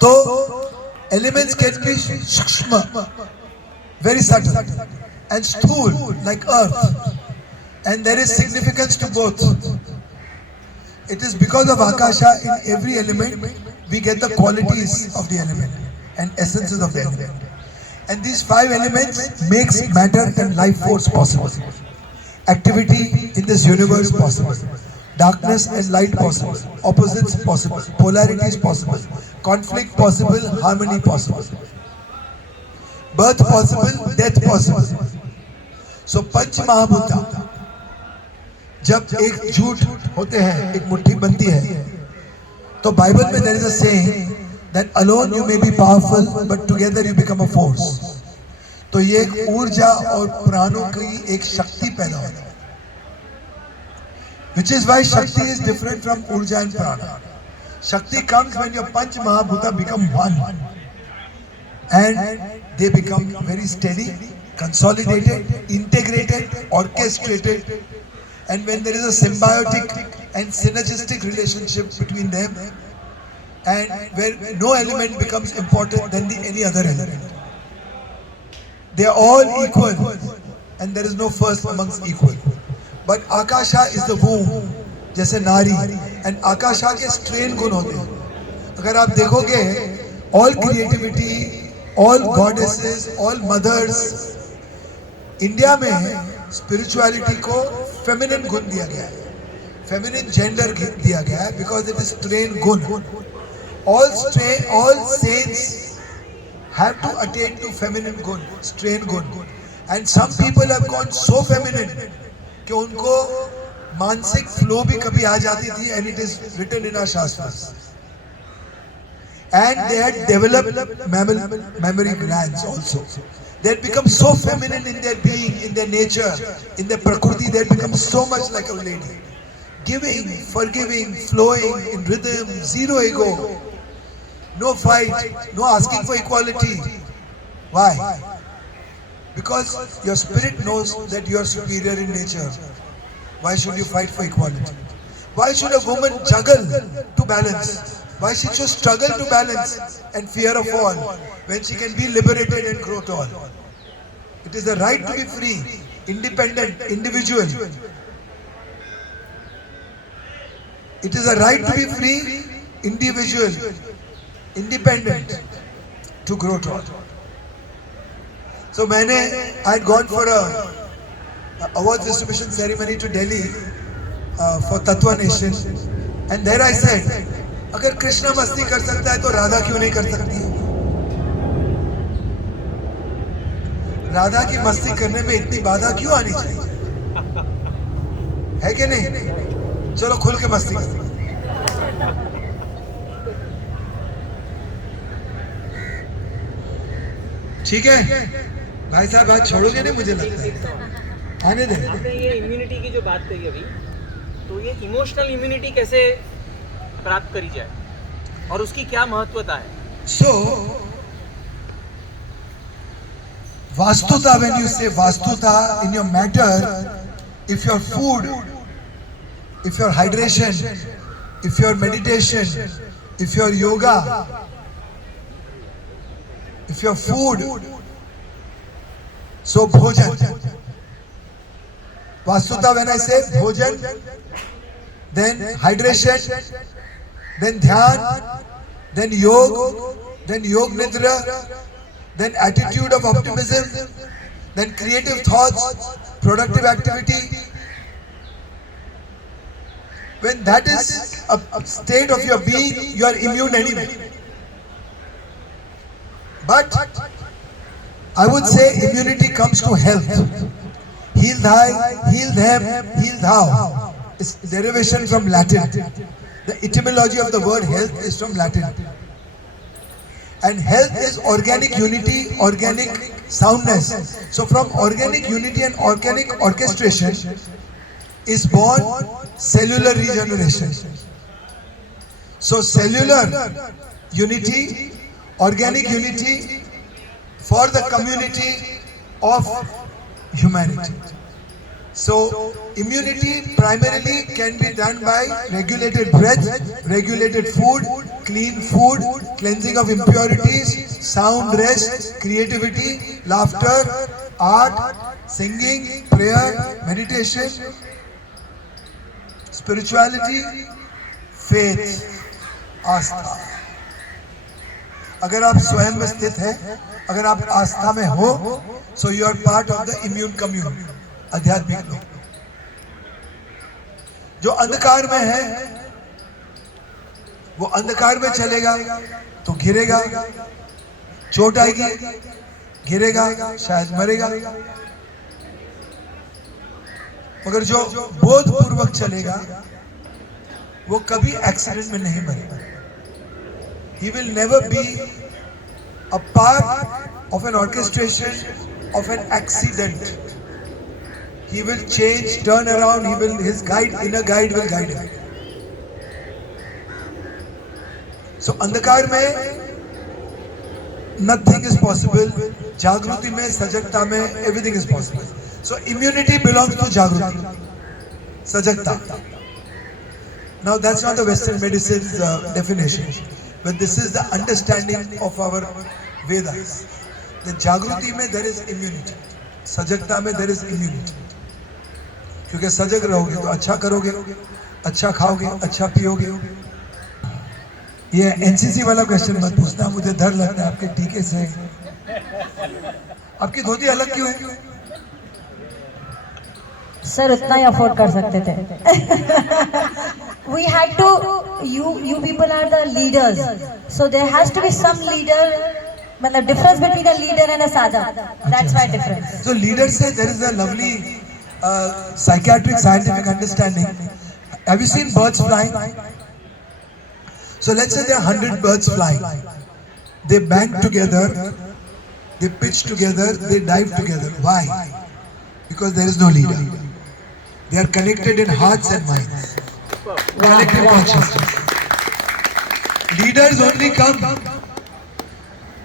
So, elements can be sukshma, very subtle, and sthul, like earth, and there is significance to both. It is because of Akasha, in every element we get the qualities of the element and essences of the element. And these five elements makes matter and life force possible. Activity in this universe possible. Darkness and light possible. Opposites possible. Polarities possible. Conflict possible. Harmony possible. Birth possible. Death possible. So Panch Mahabhuta, जब एक झूठ होते हैं, एक मुट्ठी बनती है, तो बाइबल में there is a saying that alone you may be powerful but together you become a force. तो ये एक ऊर्जा और प्राणों की एक शक्ति पैदा होती है. Which is why Shakti is different from Urja and Prana. Shakti comes when your Panch Mahabhuta become one. And they become very steady, consolidated, integrated, orchestrated. And when there is a symbiotic and synergistic relationship between them, and where no element becomes important than any other element. They are all equal and there is no first amongst equal. But Akasha is the womb, जैसे नारी, and Akasha के strain गुण होते हैं. अगर आप देखोगे, all creativity, all goddesses, all mothers, India में spirituality को feminine गुण दिया गया है, feminine gender दिया गया है, because it is strain गुण. All saints have to attain to feminine gun, strain gun, and some people have gone so feminine कि उनको मानसिक flow भी कभी आ जाती थी, and it is written in our shastras. And they had developed memory glands also. They had become so feminine in their being, in their nature, in their prakriti. They had become so much like a lady, giving, forgiving, flowing in rhythm, zero ego. No fight, no asking for equality. Why? Because your spirit knows that you are superior in nature. Why should you fight for equality? Why should a woman juggle to balance? Why should she struggle to balance and fear a fall when she can be liberated and grow tall? It is the right to be free, independent, individual. It is a right to be free, individual, independent, to grow tall. So I had gone for a awards distribution ceremony to Delhi for Tattva Nation, and there I said, अगर कृष्णा मस्ती कर सकता है तो राधा क्यों नहीं कर सकती? राधा की मस्ती करने में इतनी बाधा क्यों आनी चाहिए? है कि नहीं? चलो खुल के मस्ती करो. ठीक है भाई साहब, बात छोड़ोगे नहीं? मुझे लगता है आने दे. आपने ये इम्यूनिटी की जो बात कही अभी, तो ये इमोशनल इम्यूनिटी कैसे प्राप्त करी जाए और उसकी क्या महत्वता है? So Vastuta, when you say Vastuta in your matter, if your food, if your hydration, if your meditation, if your yoga, if your food, so bhojan. Vastuta, when I say bhojan, then hydration, then dhyan, then yog nidra, then attitude of optimism, then creative thoughts, productive activity. When that is a state of your being, you are immune anyway. But I would say immunity comes to health. Heal thy, heal them, heal thou. It's derivation from Latin. The etymology of the word health is from Latin. And health is organic unity, organic soundness. So from organic unity and organic orchestration is born cellular regeneration. So cellular unity, organic unity for the community of humanity. So immunity primarily can be done by regulated breath, regulated food, clean food, cleansing of impurities, sound rest, creativity, laughter, art, singing, prayer, meditation, spirituality, faith, आस्था. अगर आप स्वयं में स्थित हैं, अगर आप आस्था में हो, so you are part of the immune commune. आध्यात्मिक लोग. जो अंधकार में है, वो अंधकार में चलेगा तो गिरेगा, चोट आएगी, गिरेगा, शायद मरेगा. मगर जो बोधपूर्वक चलेगा, वो कभी एक्सीडेंट में नहीं मरेगा. He will never be a part of an orchestration of an accident. He will change, turn around, his guide, inner guide will guide him. So अंधकार में nothing is possible. जागृति में, सजगता में, everything is possible. So immunity belongs to जागृति, सजगता. Now that's not the Western medicine's definition, but this is the understanding of our Vedas. The जागृति में there is immunity, सजगता में there is immunity. क्योंकि सजग रहोगे तो अच्छा करोगे, अच्छा खाओगे, अच्छा पियोगे. ये एनसीसी वाला क्वेश्चन मत पूछना, मुझे डर लगता है आपके टीके से. आपकी धोती अलग क्यों है? सर उतना ही अफोर्ड कर सकते थे. We had to, you people are the leaders, so there has to be some leader, मतलब difference between a leader and a sadhak. That's why difference. So leaders say there is a lovely psychiatric scientific understanding. Have you seen birds flying? So let's say there are 100 birds flying. They bang together, they pitch together, they dive together. Why? Because there is no leader. They are connected in hearts and minds. Collective consciousness. Leaders only come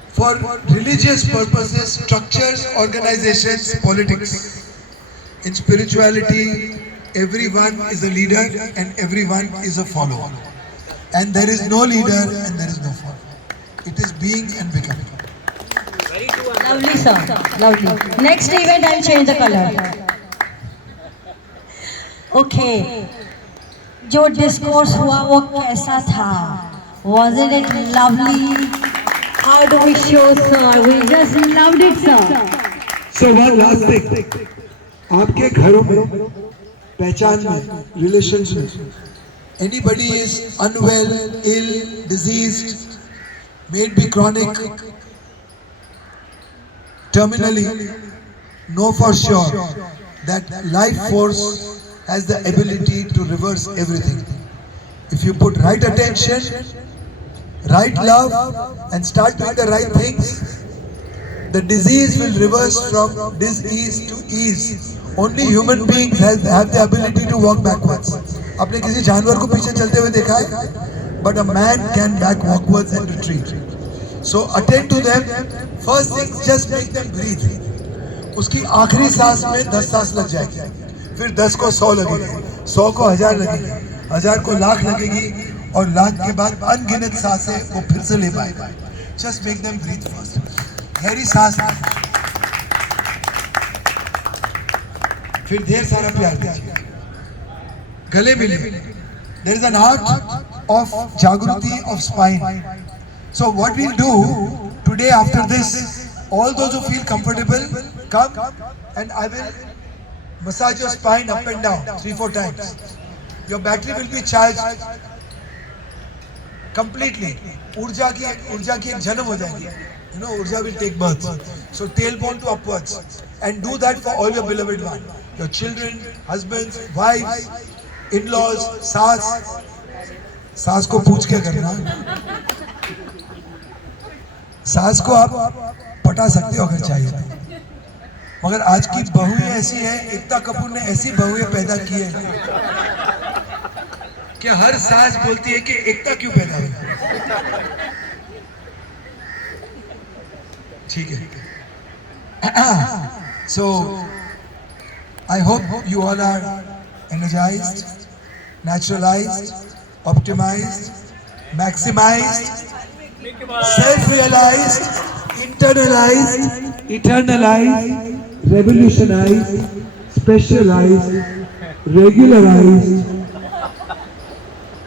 for religious purposes, structures, organizations, politics. In spirituality, everyone is a leader and everyone is a follower. And there is no leader and there is no follower. It is being and becoming. Lovely sir, lovely. Next event I'll change the color. Okay. जो discourse हुआ वो कैसा था? Wasn't it lovely? How do we show sir? We just loved it sir. So one last thing. आपके घरों में, पहचान में, relations में, anybody is unwell, ill, diseased, may it be chronic, terminally, know for sure that life force has the ability to reverse everything. If you put right attention, right love, and start doing the right things, the disease will reverse from disease to ease. Only human beings have the ability to walk backwards. आपने किसी जानवर को पीछे चलते हुए देखा है? But a man can back backwards and retreat. So attend to them. First thing, just make them breathe. उसकी आखिरी सांस में 10 सांस लग जाएगी. फिर 10 को 100 लगेगी, 100 को 1000 लगेगी, 1000 को लाख लगेगी, और लाख के बाद अनगिनत सांसें वो फिर से ले पाएगा. Just make them breathe first. गहरी सांस, फिर ढेर सारा प्यार दीजिए, गले मिलिए. There is an art of Jagruti of spine. So what we'll do today after this, all those who feel comfortable, come and I will massage your spine up and down 3-4 times. Your battery will be charged completely. ऊर्जा की एक जन्म हो जाएगी. Urja will take birth. So tailbone to upwards. And do that for all your beloved one. Your children, husbands, wives, in-laws, सास को पूछ के करना. सास को आप पटा सकते हो अगर चाहिए तो. मगर आज की बहुएं ऐसी हैं, एकता कपूर ने ऐसी बहुएं पैदा की है कि हर सास बोलती है कि एकता क्यों पैदा हुई. ठीक है. So I hope you all are energized, naturalized, optimized, maximized, self-realized, internalized, eternalized, revolutionized, specialized, regularized,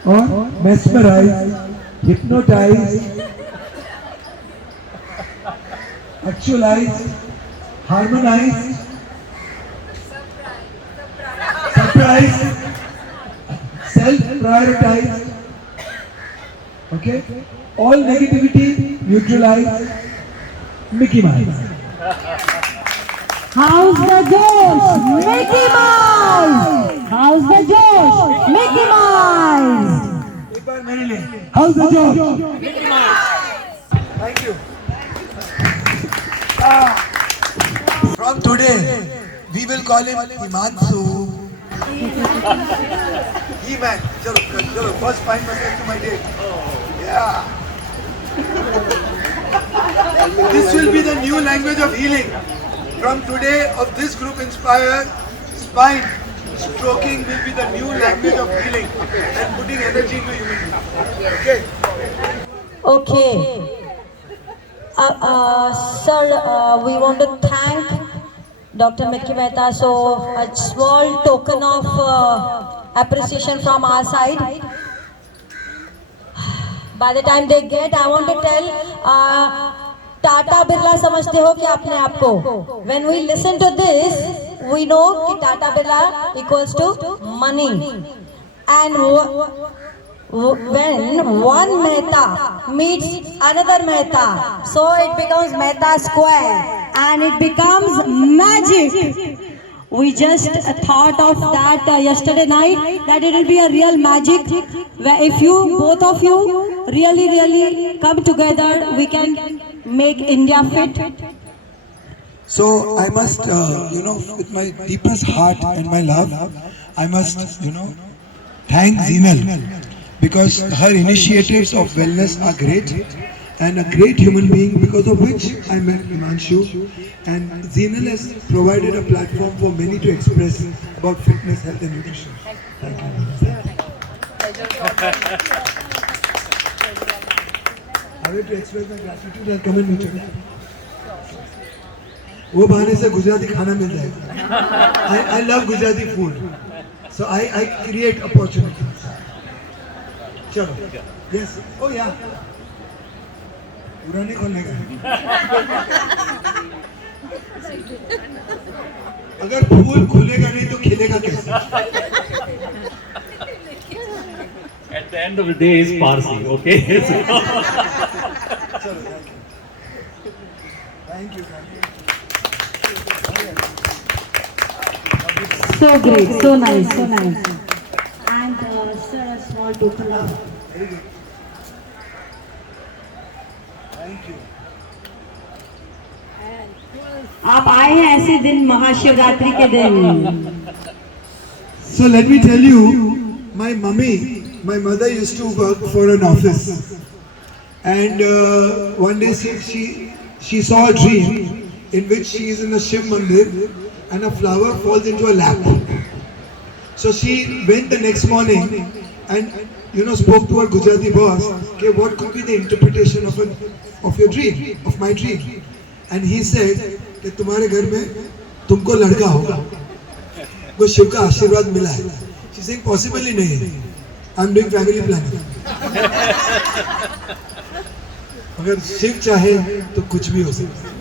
or mesmerized, hypnotized, actualized, harmonized, surprised, self-prioritized, okay? All negativity neutralized, Mickey Mouse. How's the Josh? Mickey Mouse! How's the Josh? Mickey Mouse! एक बार मेरे लिए. How's the job? Thank you. From today, we will call him Himanshu. He-Man. Chalo. First find myself to my day. Yeah. This will be the new language of healing. From today, of this group Inspire, spine stroking will be the new language of healing and putting energy into human beings. Okay. Okay. Sir, we want to thank Dr. Mickey Mehta. So, a small token of appreciation from our side. By the time they get, I want to tell, Tata Birla समझते हो क्या अपने आप को? When we listen to this, we know कि Tata Birla equals to money. And when one Mehta meets another Mehta, so it becomes Mehta Square and it becomes magic. We just thought of that yesterday night, that it will be a real magic where if you, both of you, really come together, we can make India fit. So I must, with my deepest heart and my love, I must, thank Zinal, because her initiatives of wellness are great and a great human being, because of which I met Himanshu, and Zinal has provided a platform for many to express about fitness, health and nutrition. Thank you. I want to express my gratitude and come and meet you. वो बहाने से गुजराती खाना मिल जाएगा. I love Gujarati food, so I create opportunities. चलो. Yes. Oh yeah. पूरा नहीं खोलने का. अगर फूल खुलेगा नहीं तो खिलेगा कैसे? At the end of the day is Parsi, okay? Thank you. So great, so nice. And sir, a small token of. Thank you. आप आए हैं ऐसे दिन, महाशिवरात्रि के दिन. So let me tell you, my mother used to work for an office, and one day she saw a dream in which she is in a Shiv Mandir and a flower falls into her lap. So she went the next morning and spoke to her Gujarati boss, okay, what could be the interpretation of your dream, of my dream? And he said कि तुम्हारे घर में तुमको लड़का होगा, वो शिव का आशीर्वाद मिला है. She saying possible ही नहीं है. I'm doing family planning. अगर शिव चाहे तो कुछ भी हो सकता है,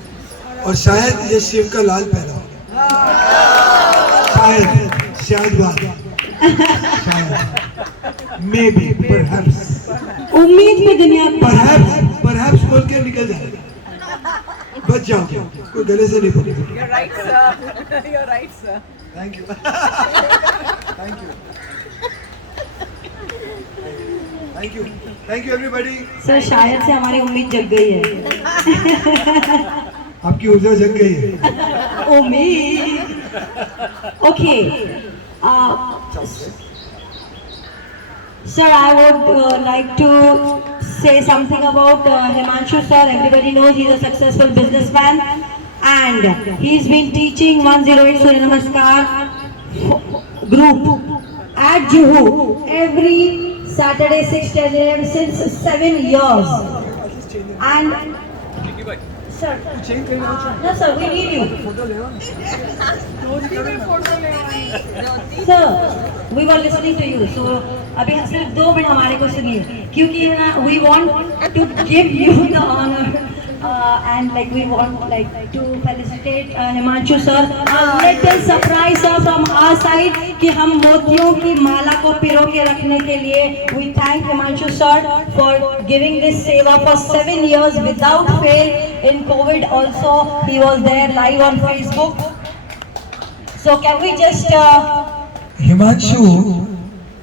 और शायद ये शिव का लाल पैदा हो. शायद बात. Maybe, perhaps. उम्मीद में दुनिया. Perhaps बोल के निकल जाएगा. बच जाओगे, कोई गले से नहीं पकड़ेगा। You're right, sir. You're right, sir. Thank you thank you thank you thank you everybody. Sir शायद से हमारी उम्मीद जग गई है। आपकी ऊर्जा जग गई है। उम्मीद। Okay. Sir, I would like to say something about Himanshu sir. Everybody knows he's a successful businessman and he's been teaching 108 Surya Namaskar group at Juhu every Saturday 6:10 a.m. since 7 years. And sir, no sir, we need you. Sir, we were listening to you. So अभी सिर्फ 2 minute हमारे को सुनिए, क्योंकि ना we want to give you the honor and like we want like to felicitate Himanshu sir. A little surprise sir from our side कि हम मोतियों की माला को पिरो के रखने के लिए we thank Himanshu sir for giving this seva for 7 years without fail. In COVID also he was there live on Facebook. So can we just Himanshu,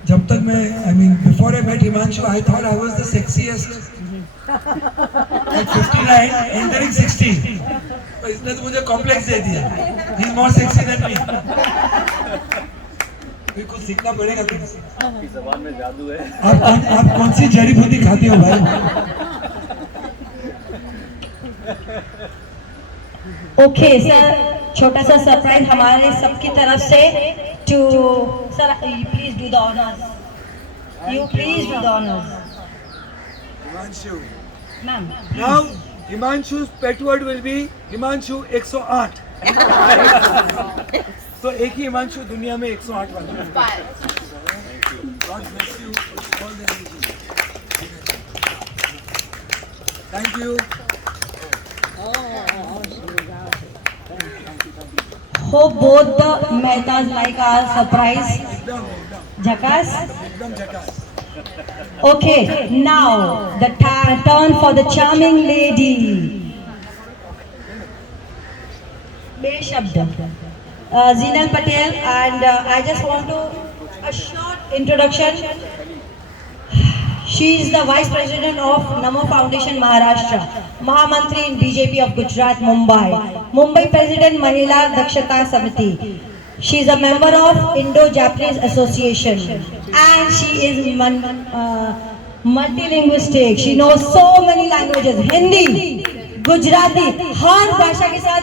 जब तक मैं before I met Himanshu, I thought I was the sexiest at 59 entering 60. तो इसने तो मुझे complex दे दिया। He is more sexy than me. फिर कुछ सीखना पड़ेगा तुमसे। आपकी ज़बान में जादू है। आप कौन सी जड़ी बूटी खाती हो भाई? ओके सर, छोटा सा सरप्राइज हमारे सबकी तरफ से to sir, please do the honours, you please do the honours. Himanshu, ma'am now Himanshu's pet word will be Himanshu 108. तो एक ही हिमांशु दुनिया में 108 वाला। God bless you all the way. Thank you. hope both the Mehtas like our surprise. Jackass. एकदम झकास। Okay, now the turn for the charming lady. Beshabd. Zinal Patel, and I just want to a short introduction. She is the Vice President of Namo Foundation Maharashtra, Mahamantri in BJP of Gujarat, Mumbai President Mahila Dakshata Samiti. She is a member of Indo-Japanese Association and she is multilinguistic. She knows so many languages, Hindi, Gujarati, हर भाषा के साथ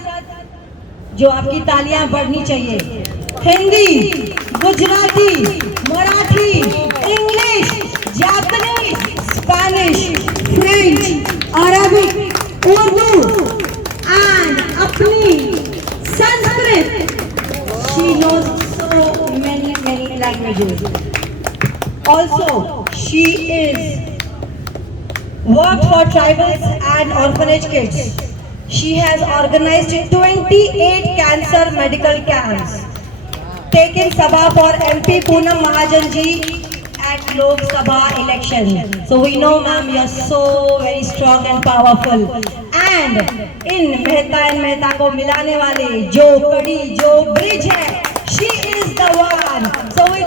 जो आपकी तालियां बढ़नी चाहिए। Hindi, Gujarati, Marathi, English, Japanese, Spanish, French, Arabic, Urdu and अपनी Sanskrit. She knows so many languages. Also, she is worked for tribals and orphanage kids. She has organized 28 cancer medical camps, taken Sabha for MP Poonam Mahajan ji at Lok Sabha election. So we know, ma'am, you are so very strong and powerful. And in Mehta and Mehta को मिलाने वाले जो कड़ी, जो bridge है, she is the one. So we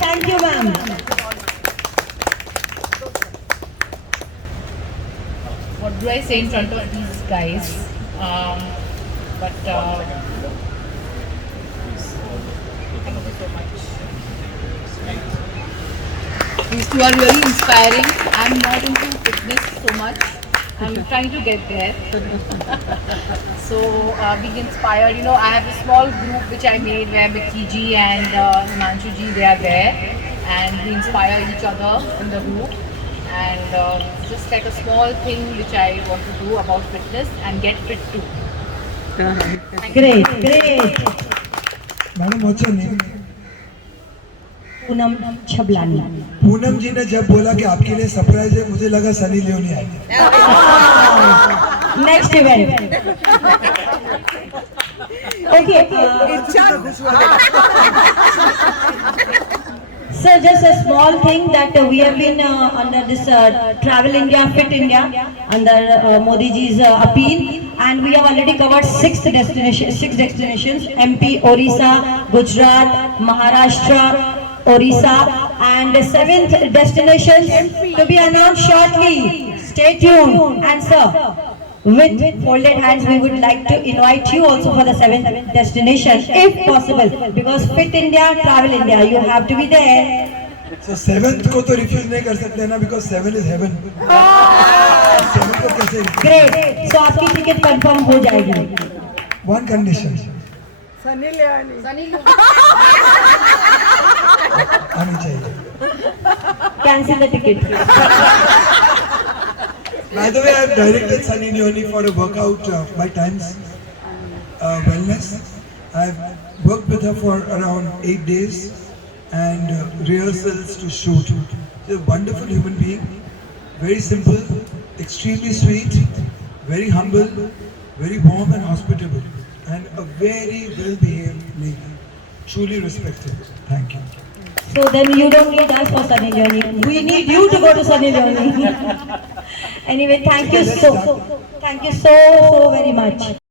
thank you, ma'am. What do I say in front of these guys? But thank you so much. These two are really inspiring. I'm not into fitness so much. I'm trying to get there. So being inspired, you know, I have a small group which I made where Vicky ji and Himanshu ji, they are there, and we inspire each other in the group. And just like a small thing which I want to do about fitness and get fit too. Great. Madam what's your name? Poonam Chhablani. Poonam ji ने जब बोला कि आपके लिए surprise है, मुझे लगा Sunny Leone आएगी। Next event. Okay Sir, just a small thing that we have been under this Travel India, Fit India, under Modi ji's appeal, and we have already covered six destinations: MP, Orissa, Gujarat, Maharashtra, Orissa, and the seventh destination to be announced shortly. Stay tuned. And sir, with folded hands, we would like to invite you also for the seventh destination, if possible, because Fit India, Travel India, you have to be there. So 7th को तो refuse नहीं कर सकते ना, because 7 is heaven. 7 को कैसे? Great. So आपकी ticket confirm हो जाएगी. One condition. Sunny आनी चाहिए. Cancel the ticket. By the way, I have directed Sunny Leone for a workout by Times Wellness. I have worked with her for around 8 days and rehearsals to shoot. She's a wonderful human being, very simple, extremely sweet, very humble, very warm and hospitable, and a very well-behaved lady. Truly respected. Thank you. So then you don't need us for Sunny Leone. We need you to go to Sunny Leone. Anyway, thank you so very much.